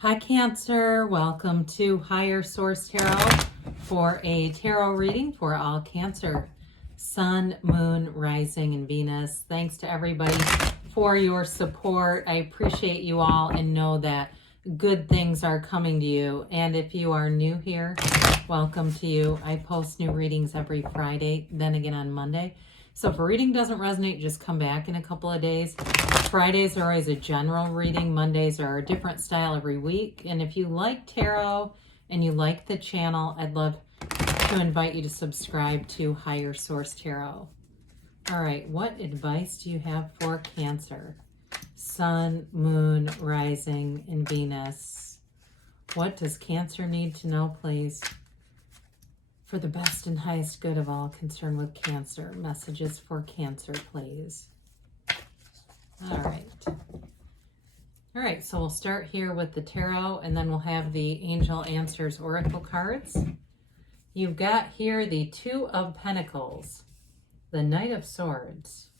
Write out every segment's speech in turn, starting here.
Hi Cancer, welcome to Higher Source Tarot for a tarot reading for all Cancer, Sun, Moon, Rising, and Venus. Thanks to everybody for your support. I appreciate you all and know that good things are coming to you. And if you are new here, welcome to you. I post new readings every Friday, then again on Monday. So if a reading doesn't resonate, just come back in a couple of days. Fridays are always a general reading. Mondays are a different style every week. And if you like tarot and you like the channel, I'd love to invite you to subscribe to Higher Source Tarot. All right, what advice do you have for Cancer? Sun, Moon, Rising, and Venus. What does Cancer need to know, please? For the best and highest good of all concerned with Cancer. Messages for Cancer, please. All right, so we'll start here with the tarot, and then we'll have the Angel Answers Oracle cards. You've got here the Two of Pentacles, the Knight of Swords,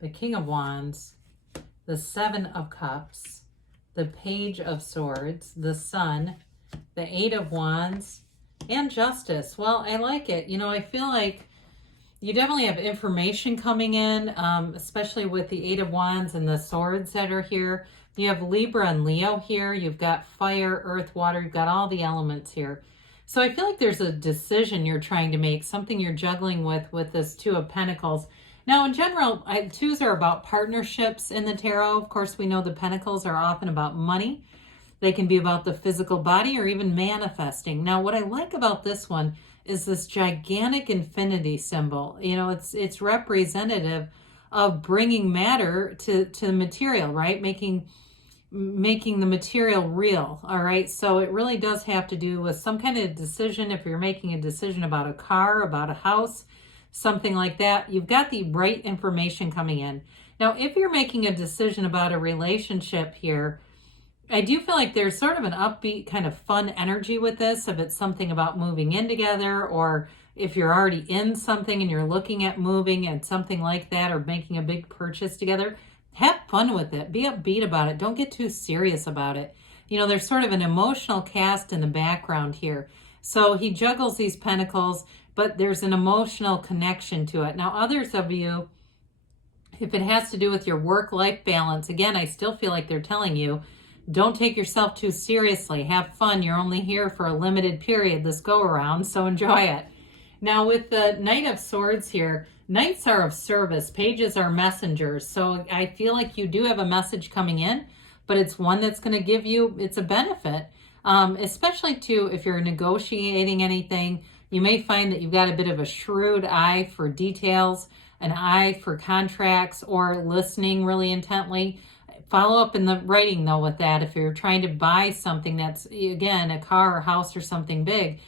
the King of Wands, the Seven of Cups, the Page of Swords, the Sun, the Eight of Wands, and Justice. Well, I like it. You know, I feel like you definitely have information coming in, especially with the Eight of Wands and the swords that are here. You have Libra and Leo here. You've got fire, earth, water. You've got all the elements here. So I feel like there's a decision you're trying to make, something you're juggling with this Two of Pentacles. Now, in general, twos are about partnerships in the tarot. Of course, we know the Pentacles are often about money. They can be about the physical body or even manifesting. Now, what I like about this one is this gigantic infinity symbol. You know, it's representative of bringing matter to the material, right? Making the material real, all right? So it really does have to do with some kind of decision. If you're making a decision about a car, about a house, something like that, you've got the right information coming in. Now, if you're making a decision about a relationship here, I do feel like there's sort of an upbeat kind of fun energy with this, if it's something about moving in together, or if you're already in something and you're looking at moving and something like that, or making a big purchase together. Have fun with it. Be upbeat about it. Don't get too serious about it. You know, there's sort of an emotional cast in the background here. So he juggles these pentacles, but there's an emotional connection to it. Now, others of you, if it has to do with your work-life balance, again, I still feel like they're telling you, don't take yourself too seriously. Have fun. You're only here for a limited period this go around, so enjoy it. Now with the Knight of Swords here, Knights are of service, pages are messengers. So I feel like you do have a message coming in, but it's one that's going to give you, it's a benefit, especially too if you're negotiating anything. You may find that you've got a bit of a shrewd eye for details, an eye for contracts, or listening really intently. Follow up in the writing, though, with that. If you're trying to buy something that's, again, a car or house or something big,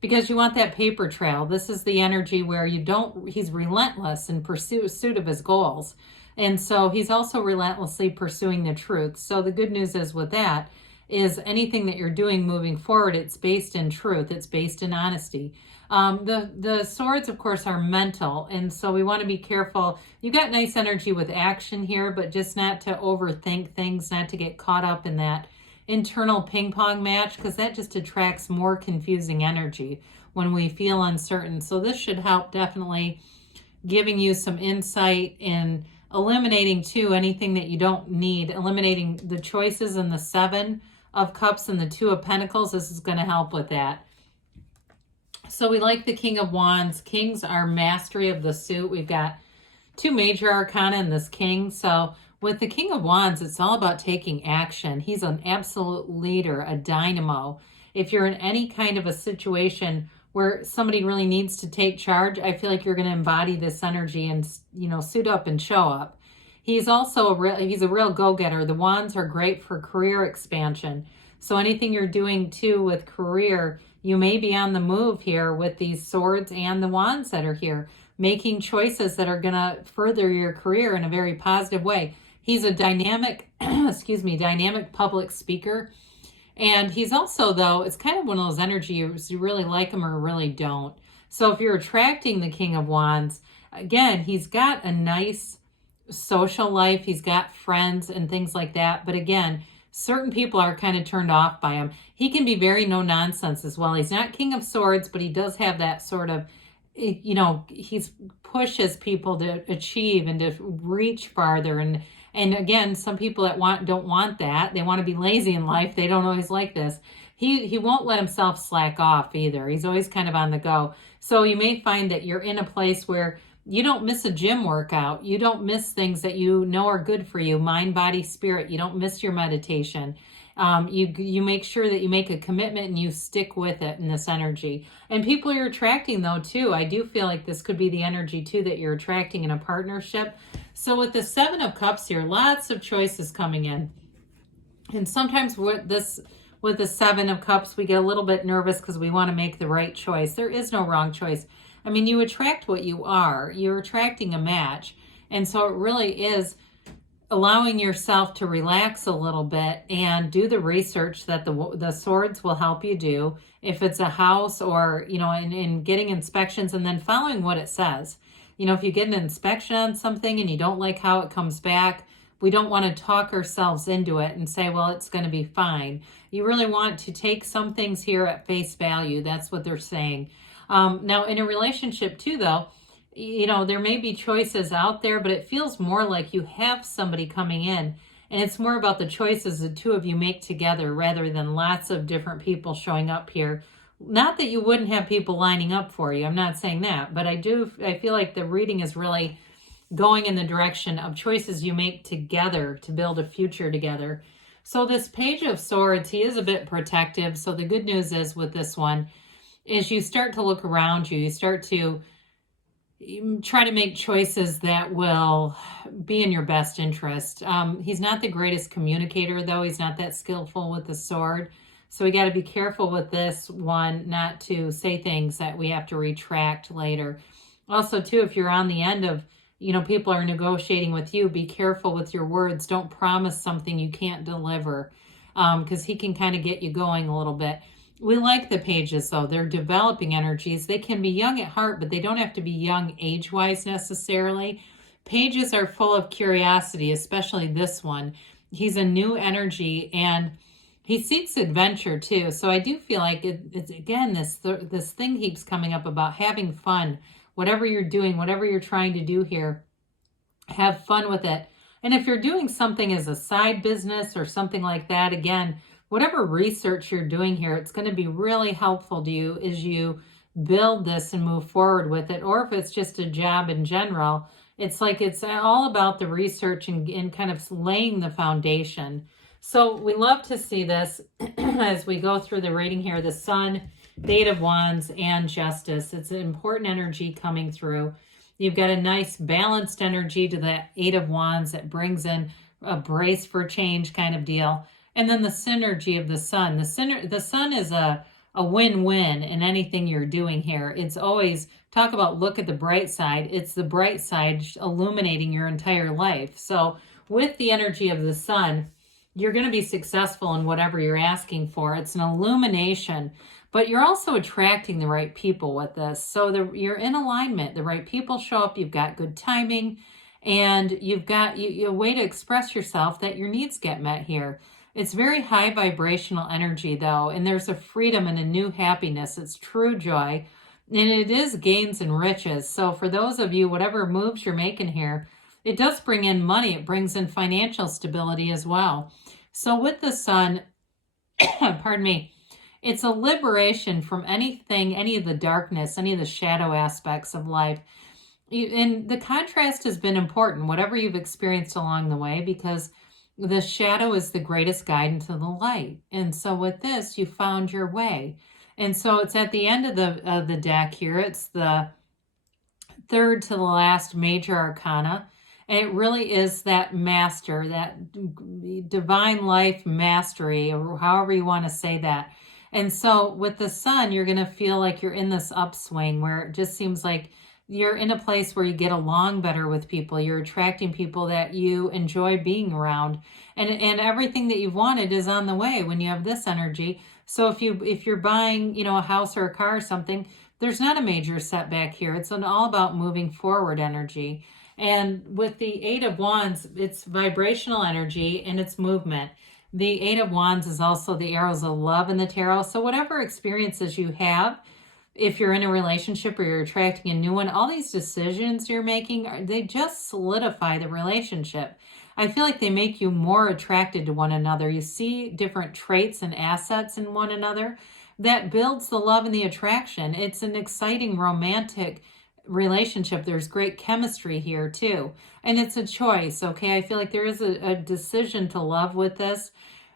because you want that paper trail. This is the energy where he's relentless in pursuit of his goals. And so he's also relentlessly pursuing the truth. So the good news is with that is anything that you're doing moving forward, it's based in truth. It's based in honesty. The swords, of course, are mental, and so we want to be careful. You got nice energy with action here, but just not to overthink things, not to get caught up in that internal ping pong match, because that just attracts more confusing energy when we feel uncertain. So this should help definitely giving you some insight in eliminating too anything that you don't need, eliminating the choices in the Seven of Cups and the Two of Pentacles. This is going to help with that. So we like the King of Wands. Kings are mastery of the suit. We've got two major arcana in this king. So with the King of Wands, it's all about taking action. He's an absolute leader, a dynamo. If you're in any kind of a situation where somebody really needs to take charge, I feel like you're going to embody this energy and, you know, suit up and show up. He's also he's a real go-getter. The Wands are great for career expansion. So anything you're doing too with career, you may be on the move here with these swords and the wands that are here, making choices that are going to further your career in a very positive way. He's a dynamic, dynamic public speaker. And he's also, though, it's kind of one of those energies, you really like him or really don't. So if you're attracting the King of Wands, again, he's got a nice social life. He's got friends and things like that. But again, certain people are kind of turned off by him. He can be very no nonsense as well. He's not King of Swords, but he does have that sort of, he's pushes people to achieve and to reach farther. And again, some people that don't want that. They want to be lazy in life. They don't always like this. He won't let himself slack off either. He's always kind of on the go. So you may find that you're in a place where you don't miss a gym workout. You don't miss things that you know are good for you, mind, body, spirit. You don't miss your meditation. You make sure that you make a commitment and you stick with it in this energy. And people you're attracting, though, too, I do feel like this could be the energy, too, that you're attracting in a partnership. So with the Seven of Cups here, lots of choices coming in. And sometimes with the Seven of Cups, we get a little bit nervous because we want to make the right choice. There is no wrong choice. I mean, you attract what you are. You're attracting a match. And so it really is allowing yourself to relax a little bit and do the research that the swords will help you do. If it's a house or, in getting inspections and then following what it says. If you get an inspection on something and you don't like how it comes back, we don't want to talk ourselves into it and say, well, it's going to be fine. You really want to take some things here at face value. That's what they're saying. Now, in a relationship too, though, there may be choices out there, but it feels more like you have somebody coming in. And it's more about the choices the two of you make together rather than lots of different people showing up here. Not that you wouldn't have people lining up for you. I'm not saying that. But I feel like the reading is really going in the direction of choices you make together to build a future together. So this Page of Swords, he is a bit protective. So the good news is with this one is you start to look around you. You start to try to make choices that will be in your best interest. He's not the greatest communicator, though. He's not that skillful with the sword. So we got to be careful with this one not to say things that we have to retract later. Also, too, if you're on the end of, people are negotiating with you, be careful with your words. Don't promise something you can't deliver because he can kind of get you going a little bit. We like the pages, though. They're developing energies. They can be young at heart, but they don't have to be young age-wise necessarily. Pages are full of curiosity, especially this one. He's a new energy, and he seeks adventure, too. So I do feel like it's again, this thing keeps coming up about having fun. Whatever you're doing, whatever you're trying to do here, have fun with it. And if you're doing something as a side business or something like that, again, whatever research you're doing here, it's going to be really helpful to you as you build this and move forward with it. Or if it's just a job in general, it's like it's all about the research and kind of laying the foundation. So we love to see this as we go through the reading here. The Sun, the Eight of Wands, and Justice. It's an important energy coming through. You've got a nice balanced energy to the Eight of Wands that brings in a brace for change kind of deal. And then the synergy of the Sun. The Sun is a win-win in anything you're doing here. It's always, talk about look at the bright side. It's the bright side illuminating your entire life. So with the energy of the Sun, you're going to be successful in whatever you're asking for. It's an illumination, but you're also attracting the right people with this. So you're in alignment. The right people show up. You've got good timing, and you've got a way to express yourself that your needs get met here. It's very high vibrational energy, though, and there's a freedom and a new happiness. It's true joy, and it is gains and riches. So for those of you, whatever moves you're making here, it does bring in money. It brings in financial stability as well. So with the Sun, pardon me, it's a liberation from anything, any of the darkness, any of the shadow aspects of life. And the contrast has been important, whatever you've experienced along the way, because the shadow is the greatest guide into the light. And so with this, you found your way. And so it's at the end of the deck here. It's the third to the last major arcana. And it really is that master, that divine life mastery, or however you want to say that. And so with the Sun, you're going to feel like you're in this upswing where it just seems like you're in a place where you get along better with people. You're attracting people that you enjoy being around. And everything that you've wanted is on the way when you have this energy. So if you're buying, a house or a car or something, there's not a major setback here. It's all about moving forward energy. And with the Eight of Wands, it's vibrational energy and it's movement. The Eight of Wands is also the arrows of love in the tarot. So whatever experiences you have, if you're in a relationship or you're attracting a new one, all these decisions you're making, they just solidify the relationship. I feel like they make you more attracted to one another. You see different traits and assets in one another that builds the love and the attraction. It's an exciting romantic relationship. There's great chemistry here too. And it's a choice, okay? I feel like there is a decision to love with this,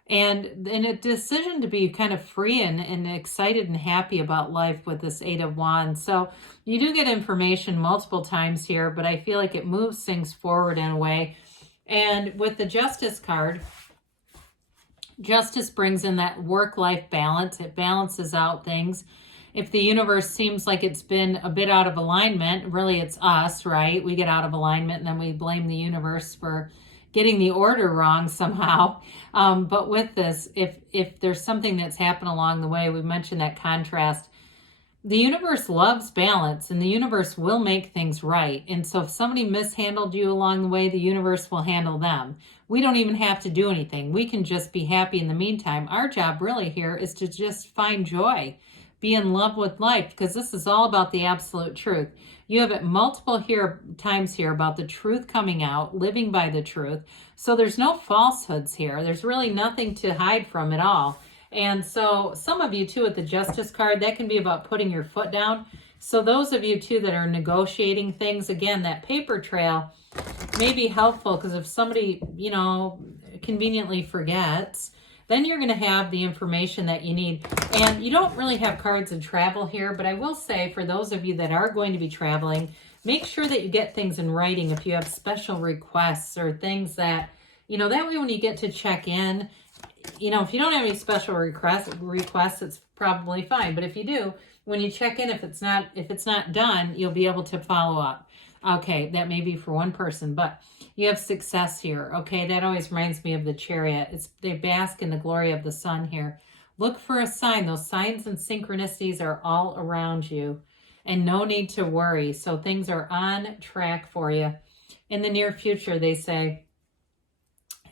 and a decision to be kind of free and excited and happy about life with this Eight of Wands. So you do get information multiple times here, but I feel like it moves things forward in a way. And with the Justice card, Justice brings in that work-life balance. It balances out things. If the universe seems like it's been a bit out of alignment, really it's us, right? We get out of alignment and then we blame the universe for getting the order wrong somehow. But with this, if there's something that's happened along the way, we mentioned that contrast. The universe loves balance, and the universe will make things right. And so if somebody mishandled you along the way, the universe will handle them. We don't even have to do anything. We can just be happy in the meantime. Our job really here is to just find joy, be in love with life, because this is all about the absolute truth. You have it multiple times here about the truth coming out, living by the truth. So there's no falsehoods here. There's really nothing to hide from at all. And so some of you too with the Justice card, that can be about putting your foot down. So those of you too that are negotiating things, again, that paper trail may be helpful, because if somebody, conveniently forgets, then you're going to have the information that you need. And you don't really have cards of travel here, but I will say for those of you that are going to be traveling, make sure that you get things in writing if you have special requests or things that, that way when you get to check in, if you don't have any special requests, it's probably fine. But if you do, when you check in, if it's not done, you'll be able to follow up. Okay, that may be for one person, but you have success here. Okay, that always reminds me of the Chariot. They bask in the glory of the sun here. Look for a sign. Those signs and synchronicities are all around you, and no need to worry. So things are on track for you in the near future, they say.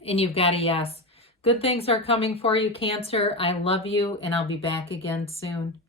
And you've got a yes. Good things are coming for you, Cancer. I love you, and I'll be back again soon.